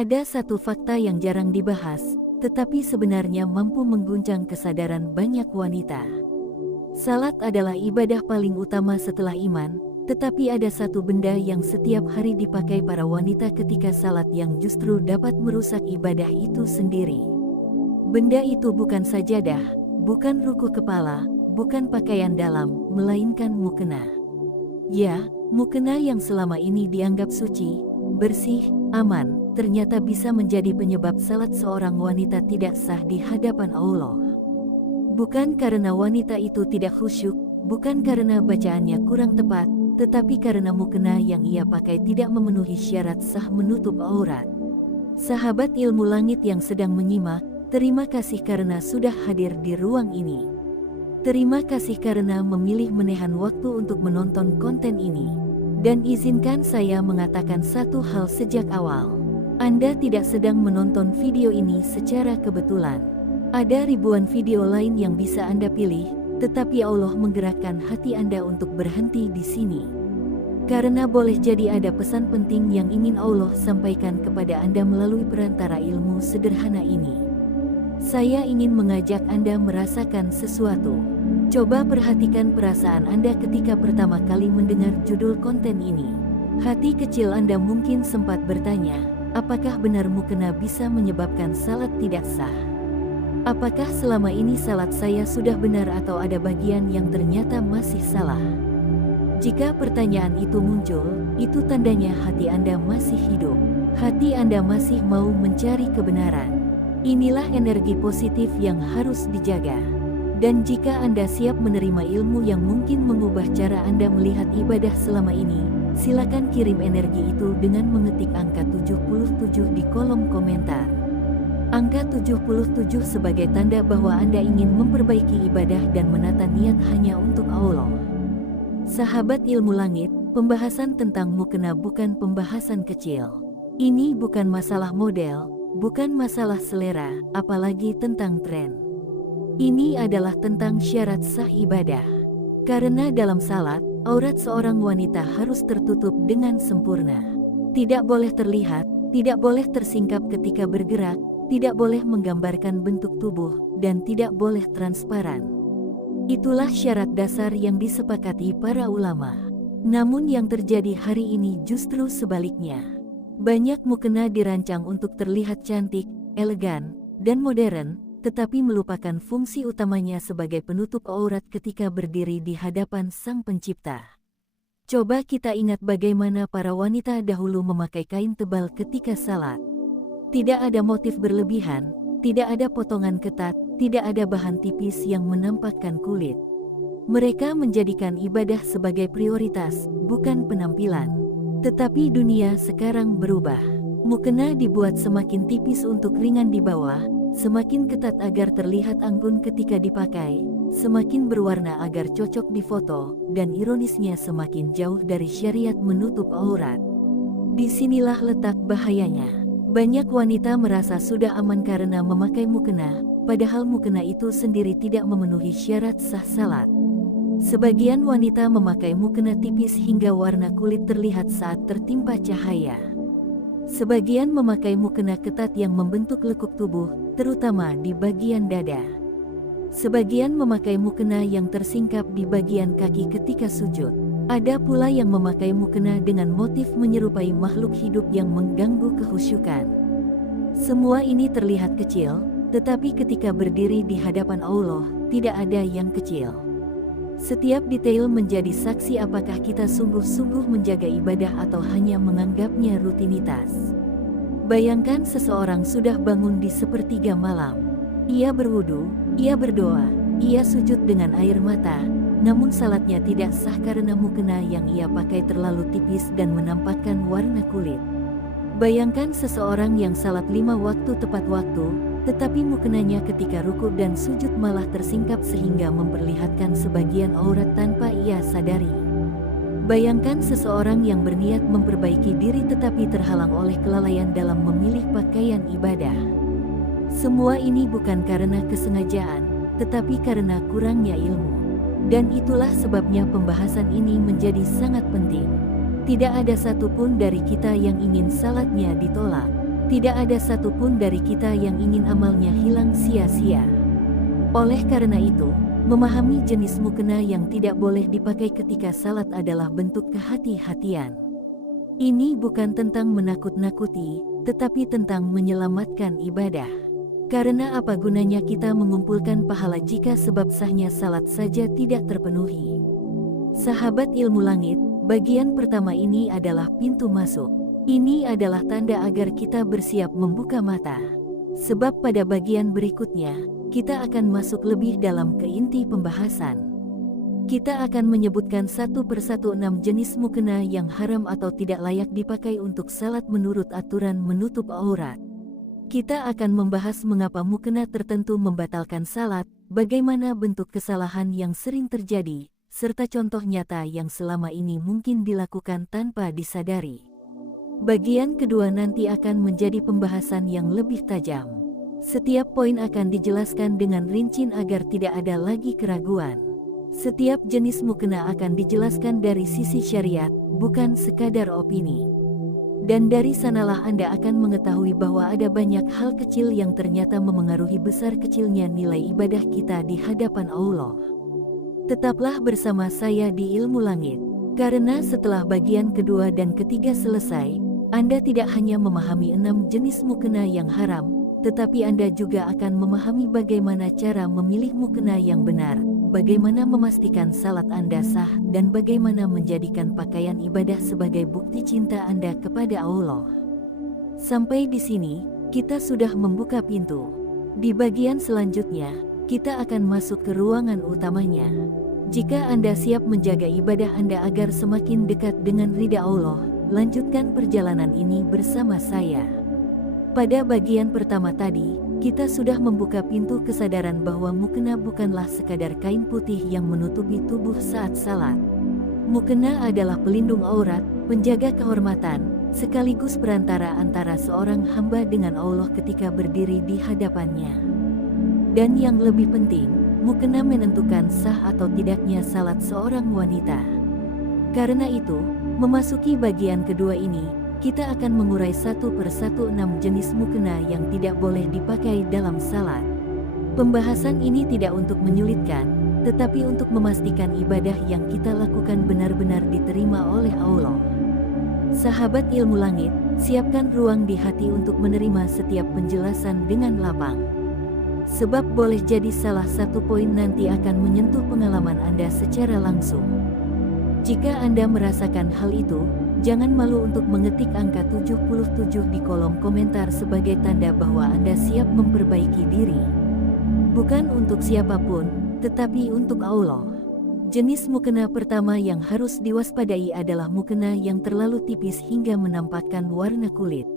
Ada satu fakta yang jarang dibahas, tetapi sebenarnya mampu mengguncang kesadaran banyak wanita. Salat adalah ibadah paling utama setelah iman, tetapi ada satu benda yang setiap hari dipakai para wanita ketika salat yang justru dapat merusak ibadah itu sendiri. Benda itu bukan sajadah, bukan ruku kepala, bukan pakaian dalam, melainkan mukena. Ya, mukena yang selama ini dianggap suci, bersih, aman, ternyata bisa menjadi penyebab salat seorang wanita tidak sah di hadapan Allah. Bukan karena wanita itu tidak khusyuk, bukan karena bacaannya kurang tepat, tetapi karena mukena yang ia pakai tidak memenuhi syarat sah menutup aurat. Sahabat ilmu langit yang sedang menyimak, terima kasih karena sudah hadir di ruang ini. Terima kasih karena memilih menahan waktu untuk menonton konten ini. Dan izinkan saya mengatakan satu hal sejak awal. Anda tidak sedang menonton video ini secara kebetulan. Ada ribuan video lain yang bisa Anda pilih, tetapi Allah menggerakkan hati Anda untuk berhenti di sini. Karena boleh jadi ada pesan penting yang ingin Allah sampaikan kepada Anda melalui perantara ilmu sederhana ini. Saya ingin mengajak Anda merasakan sesuatu. Coba perhatikan perasaan Anda ketika pertama kali mendengar judul konten ini. Hati kecil Anda mungkin sempat bertanya, apakah benar mukena bisa menyebabkan salat tidak sah? Apakah selama ini salat saya sudah benar atau ada bagian yang ternyata masih salah? Jika pertanyaan itu muncul, itu tandanya hati Anda masih hidup. Hati Anda masih mau mencari kebenaran. Inilah energi positif yang harus dijaga. Dan jika Anda siap menerima ilmu yang mungkin mengubah cara Anda melihat ibadah selama ini, silakan kirim energi itu dengan mengetik angka 77 di kolom komentar. Angka 77 sebagai tanda bahwa Anda ingin memperbaiki ibadah dan menata niat hanya untuk Allah. Sahabat ilmu langit, pembahasan tentang mukena bukan pembahasan kecil. Ini bukan masalah model, bukan masalah selera, apalagi tentang tren. Ini adalah tentang syarat sah ibadah. Karena dalam salat, aurat seorang wanita harus tertutup dengan sempurna. Tidak boleh terlihat, tidak boleh tersingkap ketika bergerak, tidak boleh menggambarkan bentuk tubuh, dan tidak boleh transparan. Itulah syarat dasar yang disepakati para ulama. Namun yang terjadi hari ini justru sebaliknya. Banyak mukena dirancang untuk terlihat cantik, elegan, dan modern, tetapi melupakan fungsi utamanya sebagai penutup aurat ketika berdiri di hadapan Sang Pencipta. Coba kita ingat bagaimana para wanita dahulu memakai kain tebal ketika salat. Tidak ada motif berlebihan, tidak ada potongan ketat, tidak ada bahan tipis yang menampakkan kulit. Mereka menjadikan ibadah sebagai prioritas, bukan penampilan. Tetapi dunia sekarang berubah. Mukena dibuat semakin tipis untuk ringan di bawah, semakin ketat agar terlihat anggun ketika dipakai, semakin berwarna agar cocok di foto, dan ironisnya semakin jauh dari syariat menutup aurat. Disinilah letak bahayanya. Banyak wanita merasa sudah aman karena memakai mukena, padahal mukena itu sendiri tidak memenuhi syarat sah salat. Sebagian wanita memakai mukena tipis hingga warna kulit terlihat saat tertimpa cahaya. Sebagian memakai mukena ketat yang membentuk lekuk tubuh, terutama di bagian dada. Sebagian memakai mukena yang tersingkap di bagian kaki ketika sujud. Ada pula yang memakai mukena dengan motif menyerupai makhluk hidup yang mengganggu kehusyukan. Semua ini terlihat kecil, tetapi ketika berdiri di hadapan Allah, tidak ada yang kecil. Setiap detail menjadi saksi apakah kita sungguh-sungguh menjaga ibadah atau hanya menganggapnya rutinitas. Bayangkan seseorang sudah bangun di sepertiga malam. Ia berwudu, ia berdoa, ia sujud dengan air mata, namun salatnya tidak sah karena mukena yang ia pakai terlalu tipis dan menampakkan warna kulit. Bayangkan seseorang yang salat 5 waktu tepat waktu, tetapi mukenanya ketika rukuk dan sujud malah tersingkap sehingga memperlihatkan sebagian aurat tanpa ia sadari. Bayangkan seseorang yang berniat memperbaiki diri tetapi terhalang oleh kelalaian dalam memilih pakaian ibadah. Semua ini bukan karena kesengajaan, tetapi karena kurangnya ilmu. Dan itulah sebabnya pembahasan ini menjadi sangat penting. Tidak ada satupun dari kita yang ingin salatnya ditolak. Tidak ada satupun dari kita yang ingin amalnya hilang sia-sia. Oleh karena itu, memahami jenis mukena yang tidak boleh dipakai ketika salat adalah bentuk kehati-hatian. Ini bukan tentang menakut-nakuti, tetapi tentang menyelamatkan ibadah. Karena apa gunanya kita mengumpulkan pahala jika sebab sahnya salat saja tidak terpenuhi? Sahabat ilmu langit, bagian pertama ini adalah pintu masuk. Ini adalah tanda agar kita bersiap membuka mata. Sebab pada bagian berikutnya, kita akan masuk lebih dalam ke inti pembahasan. Kita akan menyebutkan satu persatu 6 jenis mukena yang haram atau tidak layak dipakai untuk salat menurut aturan menutup aurat. Kita akan membahas mengapa mukena tertentu membatalkan salat, bagaimana bentuk kesalahan yang sering terjadi, serta contoh nyata yang selama ini mungkin dilakukan tanpa disadari. Bagian kedua nanti akan menjadi pembahasan yang lebih tajam. Setiap poin akan dijelaskan dengan rinci agar tidak ada lagi keraguan. Setiap jenis mukena akan dijelaskan dari sisi syariat, bukan sekadar opini. Dan dari sanalah Anda akan mengetahui bahwa ada banyak hal kecil yang ternyata memengaruhi besar kecilnya nilai ibadah kita di hadapan Allah. Tetaplah bersama saya di Ilmu Langit, karena setelah bagian kedua dan ketiga selesai, Anda tidak hanya memahami 6 jenis mukena yang haram, tetapi Anda juga akan memahami bagaimana cara memilih mukena yang benar, bagaimana memastikan salat Anda sah, dan bagaimana menjadikan pakaian ibadah sebagai bukti cinta Anda kepada Allah. Sampai di sini, kita sudah membuka pintu. Di bagian selanjutnya, kita akan masuk ke ruangan utamanya. Jika Anda siap menjaga ibadah Anda agar semakin dekat dengan ridha Allah, lanjutkan perjalanan ini bersama saya. Pada bagian pertama tadi, kita sudah membuka pintu kesadaran bahwa mukena bukanlah sekadar kain putih yang menutupi tubuh saat salat. Mukena adalah pelindung aurat, penjaga kehormatan, sekaligus perantara antara seorang hamba dengan Allah ketika berdiri di hadapannya. Dan yang lebih penting, mukena menentukan sah atau tidaknya salat seorang wanita. Karena itu, memasuki bagian kedua ini, kita akan mengurai satu persatu 6 jenis mukena yang tidak boleh dipakai dalam salat. Pembahasan ini tidak untuk menyulitkan, tetapi untuk memastikan ibadah yang kita lakukan benar-benar diterima oleh Allah. Sahabat ilmu langit, siapkan ruang di hati untuk menerima setiap penjelasan dengan lapang. Sebab boleh jadi salah satu poin nanti akan menyentuh pengalaman Anda secara langsung. Jika Anda merasakan hal itu, jangan malu untuk mengetik angka 77 di kolom komentar sebagai tanda bahwa Anda siap memperbaiki diri. Bukan untuk siapapun, tetapi untuk Allah. Jenis mukena pertama yang harus diwaspadai adalah mukena yang terlalu tipis hingga menampakkan warna kulit.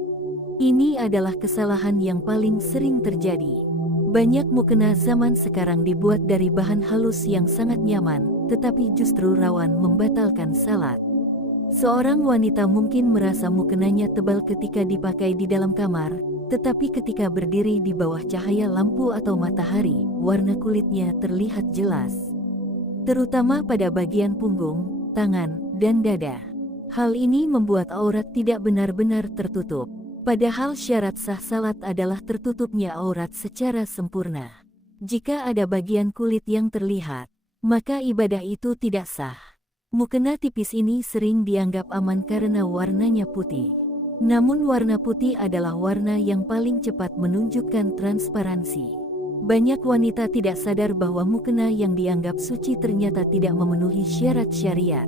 Ini adalah kesalahan yang paling sering terjadi. Banyak mukena zaman sekarang dibuat dari bahan halus yang sangat nyaman, tetapi justru rawan membatalkan salat. Seorang wanita mungkin merasa mukenanya tebal ketika dipakai di dalam kamar, tetapi ketika berdiri di bawah cahaya lampu atau matahari, warna kulitnya terlihat jelas. Terutama pada bagian punggung, tangan, dan dada. Hal ini membuat aurat tidak benar-benar tertutup. Padahal syarat sah salat adalah tertutupnya aurat secara sempurna. Jika ada bagian kulit yang terlihat, maka ibadah itu tidak sah. Mukena tipis ini sering dianggap aman karena warnanya putih. Namun warna putih adalah warna yang paling cepat menunjukkan transparansi. Banyak wanita tidak sadar bahwa mukena yang dianggap suci ternyata tidak memenuhi syarat syariat.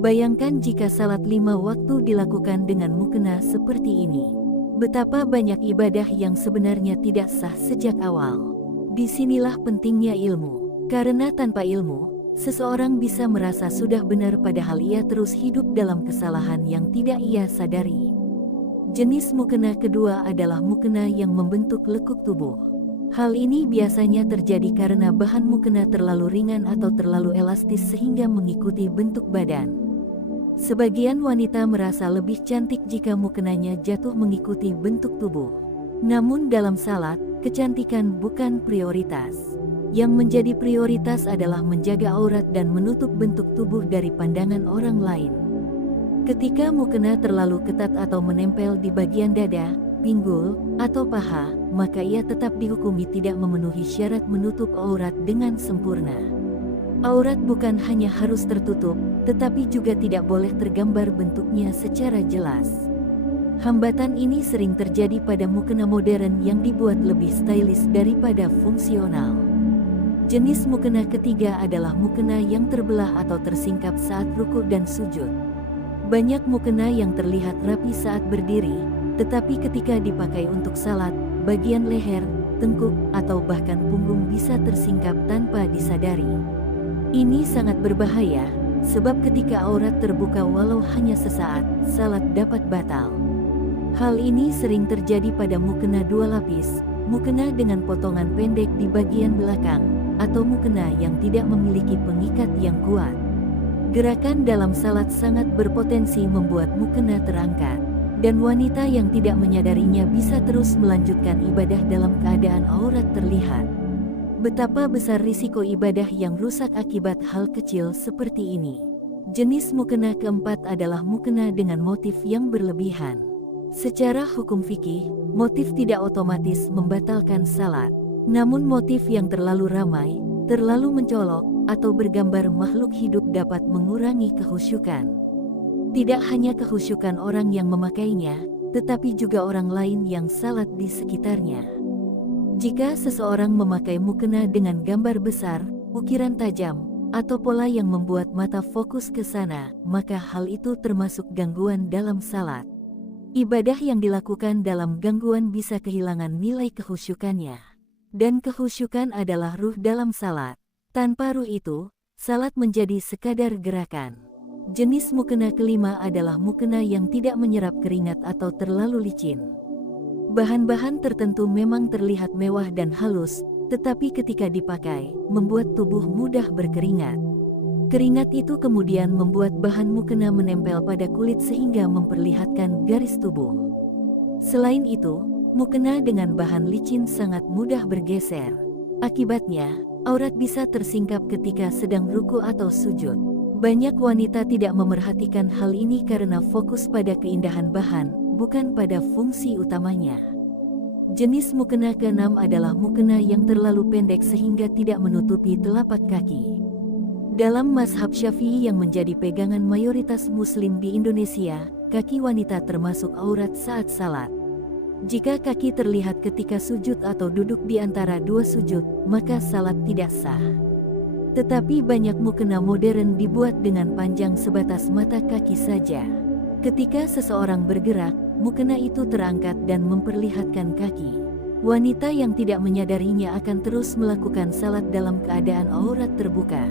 Bayangkan jika salat 5 waktu dilakukan dengan mukena seperti ini. Betapa banyak ibadah yang sebenarnya tidak sah sejak awal. Disinilah pentingnya ilmu. Karena tanpa ilmu, seseorang bisa merasa sudah benar padahal ia terus hidup dalam kesalahan yang tidak ia sadari. Jenis mukena kedua adalah mukena yang membentuk lekuk tubuh. Hal ini biasanya terjadi karena bahan mukena terlalu ringan atau terlalu elastis sehingga mengikuti bentuk badan. Sebagian wanita merasa lebih cantik jika mukenanya jatuh mengikuti bentuk tubuh. Namun dalam salat, kecantikan bukan prioritas. Yang menjadi prioritas adalah menjaga aurat dan menutup bentuk tubuh dari pandangan orang lain. Ketika mukena terlalu ketat atau menempel di bagian dada, pinggul, atau paha, maka ia tetap dihukumi tidak memenuhi syarat menutup aurat dengan sempurna. Aurat bukan hanya harus tertutup, tetapi juga tidak boleh tergambar bentuknya secara jelas. Hambatan ini sering terjadi pada mukena modern yang dibuat lebih stylish daripada fungsional. Jenis mukena ketiga adalah mukena yang terbelah atau tersingkap saat ruku dan sujud. Banyak mukena yang terlihat rapi saat berdiri, tetapi ketika dipakai untuk salat, bagian leher, tengkuk, atau bahkan punggung bisa tersingkap tanpa disadari. Ini sangat berbahaya, sebab ketika aurat terbuka walau hanya sesaat, salat dapat batal. Hal ini sering terjadi pada mukena dua lapis, mukena dengan potongan pendek di bagian belakang, atau mukena yang tidak memiliki pengikat yang kuat. Gerakan dalam salat sangat berpotensi membuat mukena terangkat, dan wanita yang tidak menyadarinya bisa terus melanjutkan ibadah dalam keadaan aurat terlihat. Betapa besar risiko ibadah yang rusak akibat hal kecil seperti ini. Jenis mukena keempat adalah mukena dengan motif yang berlebihan. Secara hukum fikih, motif tidak otomatis membatalkan salat. Namun motif yang terlalu ramai, terlalu mencolok, atau bergambar makhluk hidup dapat mengurangi kekhusyukan. Tidak hanya kekhusyukan orang yang memakainya, tetapi juga orang lain yang salat di sekitarnya. Jika seseorang memakai mukena dengan gambar besar, ukiran tajam, atau pola yang membuat mata fokus ke sana, maka hal itu termasuk gangguan dalam salat. Ibadah yang dilakukan dalam gangguan bisa kehilangan nilai kekhusyukannya. Dan kekhusyukan adalah ruh dalam salat. Tanpa ruh itu, salat menjadi sekadar gerakan. Jenis mukena kelima adalah mukena yang tidak menyerap keringat atau terlalu licin. Bahan-bahan tertentu memang terlihat mewah dan halus, tetapi ketika dipakai, membuat tubuh mudah berkeringat. Keringat itu kemudian membuat bahan mukena menempel pada kulit sehingga memperlihatkan garis tubuh. Selain itu, mukena dengan bahan licin sangat mudah bergeser. Akibatnya, aurat bisa tersingkap ketika sedang ruku atau sujud. Banyak wanita tidak memerhatikan hal ini karena fokus pada keindahan bahan, bukan pada fungsi utamanya. Jenis mukena keenam adalah mukena yang terlalu pendek sehingga tidak menutupi telapak kaki. Dalam mazhab Syafi'i yang menjadi pegangan mayoritas muslim di Indonesia, kaki wanita termasuk aurat saat salat. Jika kaki terlihat ketika sujud atau duduk di antara dua sujud, maka salat tidak sah. Tetapi banyak mukena modern dibuat dengan panjang sebatas mata kaki saja. Ketika seseorang bergerak, mukena itu terangkat dan memperlihatkan kaki. Wanita yang tidak menyadarinya akan terus melakukan salat dalam keadaan aurat terbuka.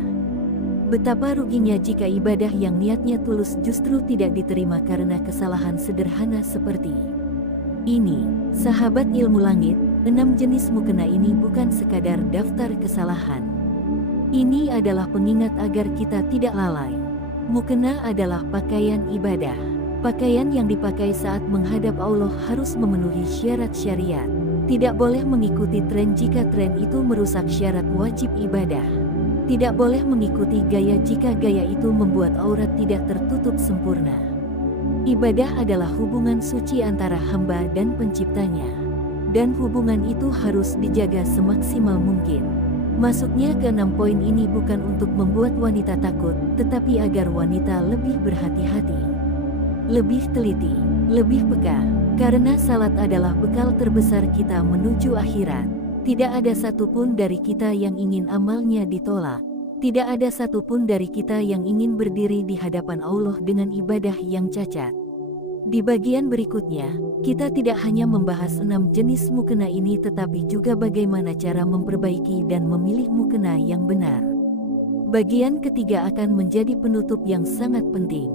Betapa ruginya jika ibadah yang niatnya tulus justru tidak diterima karena kesalahan sederhana seperti ini. Sahabat ilmu langit, 6 jenis mukena ini bukan sekadar daftar kesalahan. Ini adalah pengingat agar kita tidak lalai. Mukena adalah pakaian ibadah. Pakaian yang dipakai saat menghadap Allah harus memenuhi syarat syariat. Tidak boleh mengikuti tren jika tren itu merusak syarat wajib ibadah. Tidak boleh mengikuti gaya jika gaya itu membuat aurat tidak tertutup sempurna. Ibadah adalah hubungan suci antara hamba dan penciptanya. Dan hubungan itu harus dijaga semaksimal mungkin. Masuknya ke 6 poin ini bukan untuk membuat wanita takut, tetapi agar wanita lebih berhati-hati, lebih teliti, lebih peka. Karena salat adalah bekal terbesar kita menuju akhirat. Tidak ada satupun dari kita yang ingin amalnya ditolak. Tidak ada satupun dari kita yang ingin berdiri di hadapan Allah dengan ibadah yang cacat. Di bagian berikutnya, kita tidak hanya membahas 6 jenis mukena ini tetapi juga bagaimana cara memperbaiki dan memilih mukena yang benar. Bagian ketiga akan menjadi penutup yang sangat penting.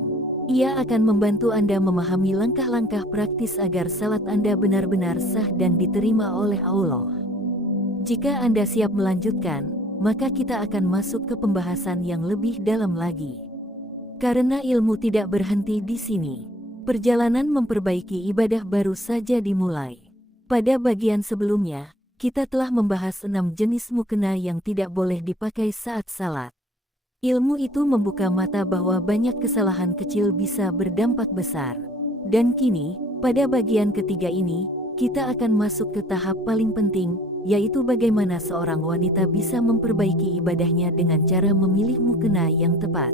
Ia akan membantu Anda memahami langkah-langkah praktis agar salat Anda benar-benar sah dan diterima oleh Allah. Jika Anda siap melanjutkan, maka kita akan masuk ke pembahasan yang lebih dalam lagi. Karena ilmu tidak berhenti di sini. Perjalanan memperbaiki ibadah baru saja dimulai. Pada bagian sebelumnya, kita telah membahas 6 jenis mukena yang tidak boleh dipakai saat salat. Ilmu itu membuka mata bahwa banyak kesalahan kecil bisa berdampak besar. Dan kini, pada bagian ketiga ini, kita akan masuk ke tahap paling penting, yaitu bagaimana seorang wanita bisa memperbaiki ibadahnya dengan cara memilih mukena yang tepat.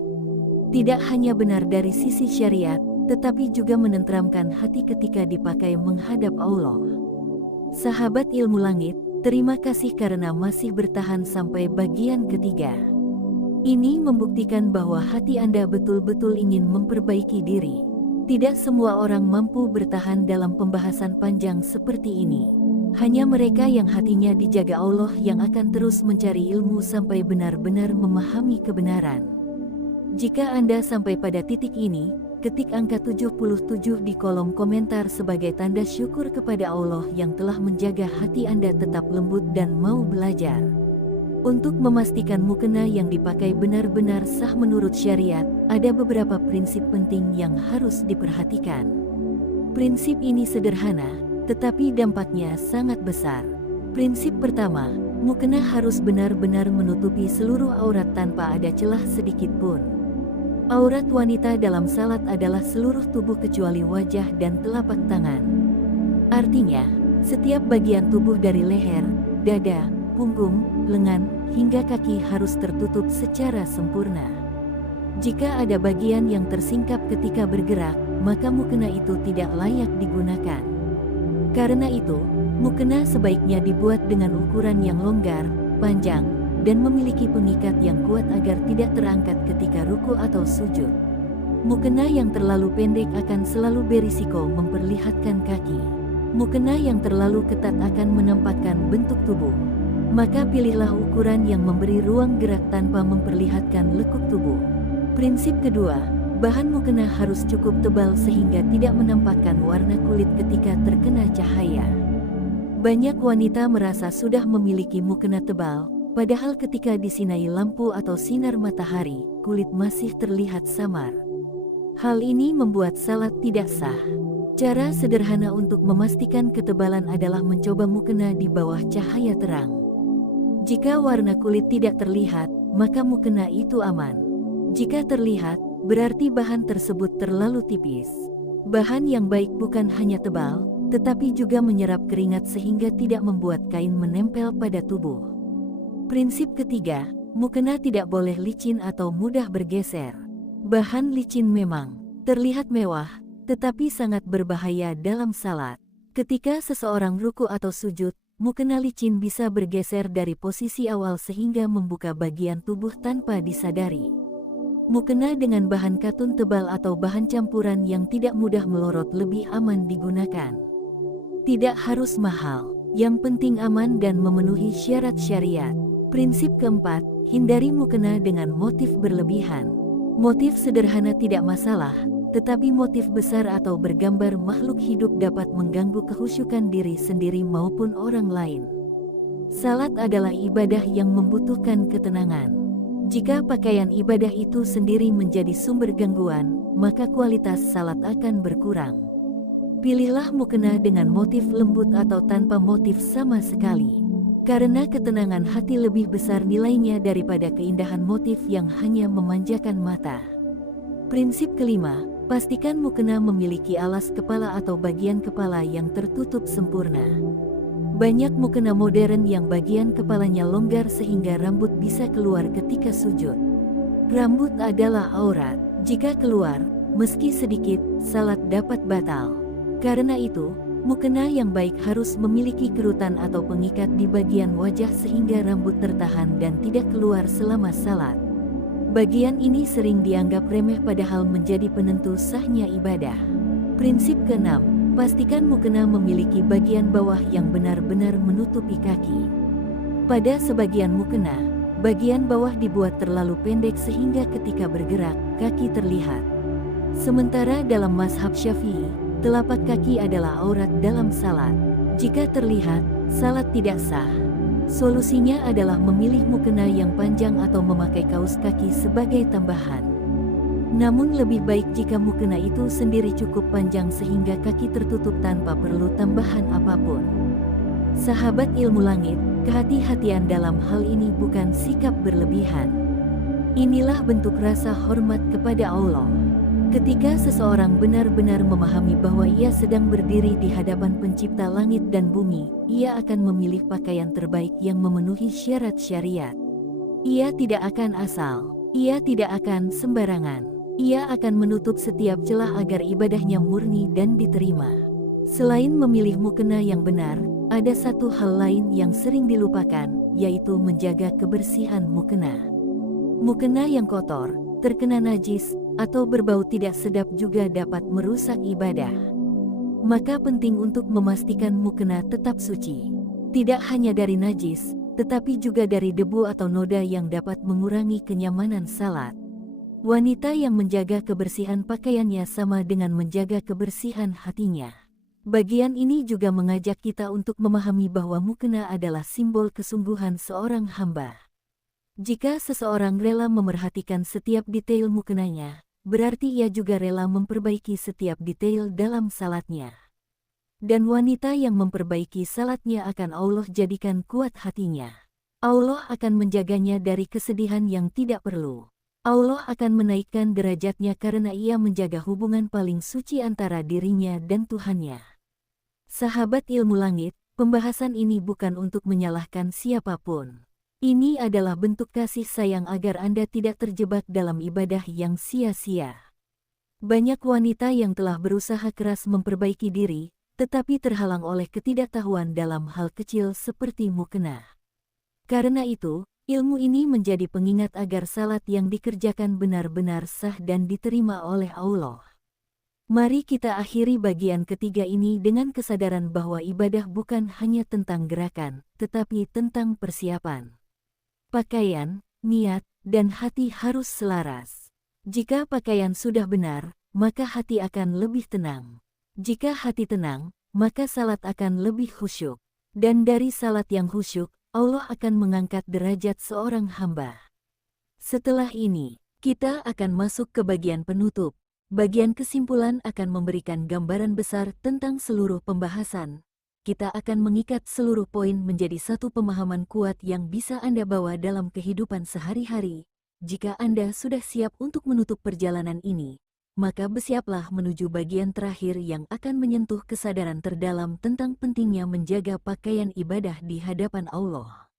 Tidak hanya benar dari sisi syariat, tetapi juga menenteramkan hati ketika dipakai menghadap Allah. Sahabat ilmu langit, terima kasih karena masih bertahan sampai bagian ketiga. Ini membuktikan bahwa hati Anda betul-betul ingin memperbaiki diri. Tidak semua orang mampu bertahan dalam pembahasan panjang seperti ini. Hanya mereka yang hatinya dijaga Allah yang akan terus mencari ilmu sampai benar-benar memahami kebenaran. Jika Anda sampai pada titik ini, ketik angka 77 di kolom komentar sebagai tanda syukur kepada Allah yang telah menjaga hati Anda tetap lembut dan mau belajar. Untuk memastikan mukena yang dipakai benar-benar sah menurut syariat, ada beberapa prinsip penting yang harus diperhatikan. Prinsip ini sederhana, tetapi dampaknya sangat besar. Prinsip pertama, mukena harus benar-benar menutupi seluruh aurat tanpa ada celah sedikit pun. Aurat wanita dalam salat adalah seluruh tubuh kecuali wajah dan telapak tangan. Artinya, setiap bagian tubuh dari leher, dada, punggung, lengan, hingga kaki harus tertutup secara sempurna. Jika ada bagian yang tersingkap ketika bergerak, maka mukena itu tidak layak digunakan. Karena itu, mukena sebaiknya dibuat dengan ukuran yang longgar, panjang, dan memiliki pengikat yang kuat agar tidak terangkat ketika ruku atau sujud. Mukena yang terlalu pendek akan selalu berisiko memperlihatkan kaki. Mukena yang terlalu ketat akan menampakkan bentuk tubuh. Maka pilihlah ukuran yang memberi ruang gerak tanpa memperlihatkan lekuk tubuh. Prinsip kedua, bahan mukena harus cukup tebal sehingga tidak menampakkan warna kulit ketika terkena cahaya. Banyak wanita merasa sudah memiliki mukena tebal, padahal ketika disinai lampu atau sinar matahari, kulit masih terlihat samar. Hal ini membuat salat tidak sah. Cara sederhana untuk memastikan ketebalan adalah mencoba mukena di bawah cahaya terang. Jika warna kulit tidak terlihat, maka mukena itu aman. Jika terlihat, berarti bahan tersebut terlalu tipis. Bahan yang baik bukan hanya tebal, tetapi juga menyerap keringat sehingga tidak membuat kain menempel pada tubuh. Prinsip ketiga, mukena tidak boleh licin atau mudah bergeser. Bahan licin memang terlihat mewah, tetapi sangat berbahaya dalam salat. Ketika seseorang ruku atau sujud, mukena licin bisa bergeser dari posisi awal sehingga membuka bagian tubuh tanpa disadari. Mukena dengan bahan katun tebal atau bahan campuran yang tidak mudah melorot lebih aman digunakan. Tidak harus mahal, yang penting aman dan memenuhi syarat syariat. Prinsip keempat, hindari mukena dengan motif berlebihan. Motif sederhana tidak masalah, tetapi motif besar atau bergambar makhluk hidup dapat mengganggu kehusyukan diri sendiri maupun orang lain. Salat adalah ibadah yang membutuhkan ketenangan. Jika pakaian ibadah itu sendiri menjadi sumber gangguan, maka kualitas salat akan berkurang. Pilihlah mukena dengan motif lembut atau tanpa motif sama sekali. Karena ketenangan hati lebih besar nilainya daripada keindahan motif yang hanya memanjakan mata. Prinsip kelima, pastikan mukena memiliki alas kepala atau bagian kepala yang tertutup sempurna. Banyak mukena modern yang bagian kepalanya longgar sehingga rambut bisa keluar ketika sujud. Rambut adalah aurat. Jika keluar, meski sedikit, salat dapat batal. Karena itu, mukena yang baik harus memiliki kerutan atau pengikat di bagian wajah sehingga rambut tertahan dan tidak keluar selama salat. Bagian ini sering dianggap remeh padahal menjadi penentu sahnya ibadah. Prinsip keenam, pastikan mukena memiliki bagian bawah yang benar-benar menutupi kaki. Pada sebagian mukena, bagian bawah dibuat terlalu pendek sehingga ketika bergerak, kaki terlihat. Sementara dalam mazhab Syafi'i, telapak kaki adalah aurat dalam salat. Jika terlihat, salat tidak sah. Solusinya adalah memilih mukena yang panjang atau memakai kaus kaki sebagai tambahan. Namun lebih baik jika mukena itu sendiri cukup panjang sehingga kaki tertutup tanpa perlu tambahan apapun. Sahabat ilmu langit, kehati-hatian dalam hal ini bukan sikap berlebihan. Inilah bentuk rasa hormat kepada Allah. Ketika seseorang benar-benar memahami bahwa ia sedang berdiri di hadapan Pencipta langit dan bumi, ia akan memilih pakaian terbaik yang memenuhi syarat syariat. Ia tidak akan asal, ia tidak akan sembarangan. Ia akan menutup setiap celah agar ibadahnya murni dan diterima. Selain memilih mukena yang benar, ada satu hal lain yang sering dilupakan, yaitu menjaga kebersihan mukena. Mukena yang kotor, terkena najis, atau berbau tidak sedap juga dapat merusak ibadah. Maka penting untuk memastikan mukena tetap suci. Tidak hanya dari najis, tetapi juga dari debu atau noda yang dapat mengurangi kenyamanan salat. Wanita yang menjaga kebersihan pakaiannya sama dengan menjaga kebersihan hatinya. Bagian ini juga mengajak kita untuk memahami bahwa mukena adalah simbol kesungguhan seorang hamba. Jika seseorang rela memerhatikan setiap detail mukenanya, berarti ia juga rela memperbaiki setiap detail dalam salatnya. Dan wanita yang memperbaiki salatnya akan Allah jadikan kuat hatinya. Allah akan menjaganya dari kesedihan yang tidak perlu. Allah akan menaikkan derajatnya karena ia menjaga hubungan paling suci antara dirinya dan Tuhannya. Sahabat ilmu langit, pembahasan ini bukan untuk menyalahkan siapapun. Ini adalah bentuk kasih sayang agar Anda tidak terjebak dalam ibadah yang sia-sia. Banyak wanita yang telah berusaha keras memperbaiki diri, tetapi terhalang oleh ketidaktahuan dalam hal kecil seperti mukena. Karena itu, ilmu ini menjadi pengingat agar salat yang dikerjakan benar-benar sah dan diterima oleh Allah. Mari kita akhiri bagian ketiga ini dengan kesadaran bahwa ibadah bukan hanya tentang gerakan, tetapi tentang persiapan. Pakaian, niat, dan hati harus selaras. Jika pakaian sudah benar, maka hati akan lebih tenang. Jika hati tenang, maka salat akan lebih khusyuk. Dan dari salat yang khusyuk, Allah akan mengangkat derajat seorang hamba. Setelah ini, kita akan masuk ke bagian penutup. Bagian kesimpulan akan memberikan gambaran besar tentang seluruh pembahasan. Kita akan mengikat seluruh poin menjadi satu pemahaman kuat yang bisa Anda bawa dalam kehidupan sehari-hari. Jika Anda sudah siap untuk menutup perjalanan ini, maka bersiaplah menuju bagian terakhir yang akan menyentuh kesadaran terdalam tentang pentingnya menjaga pakaian ibadah di hadapan Allah.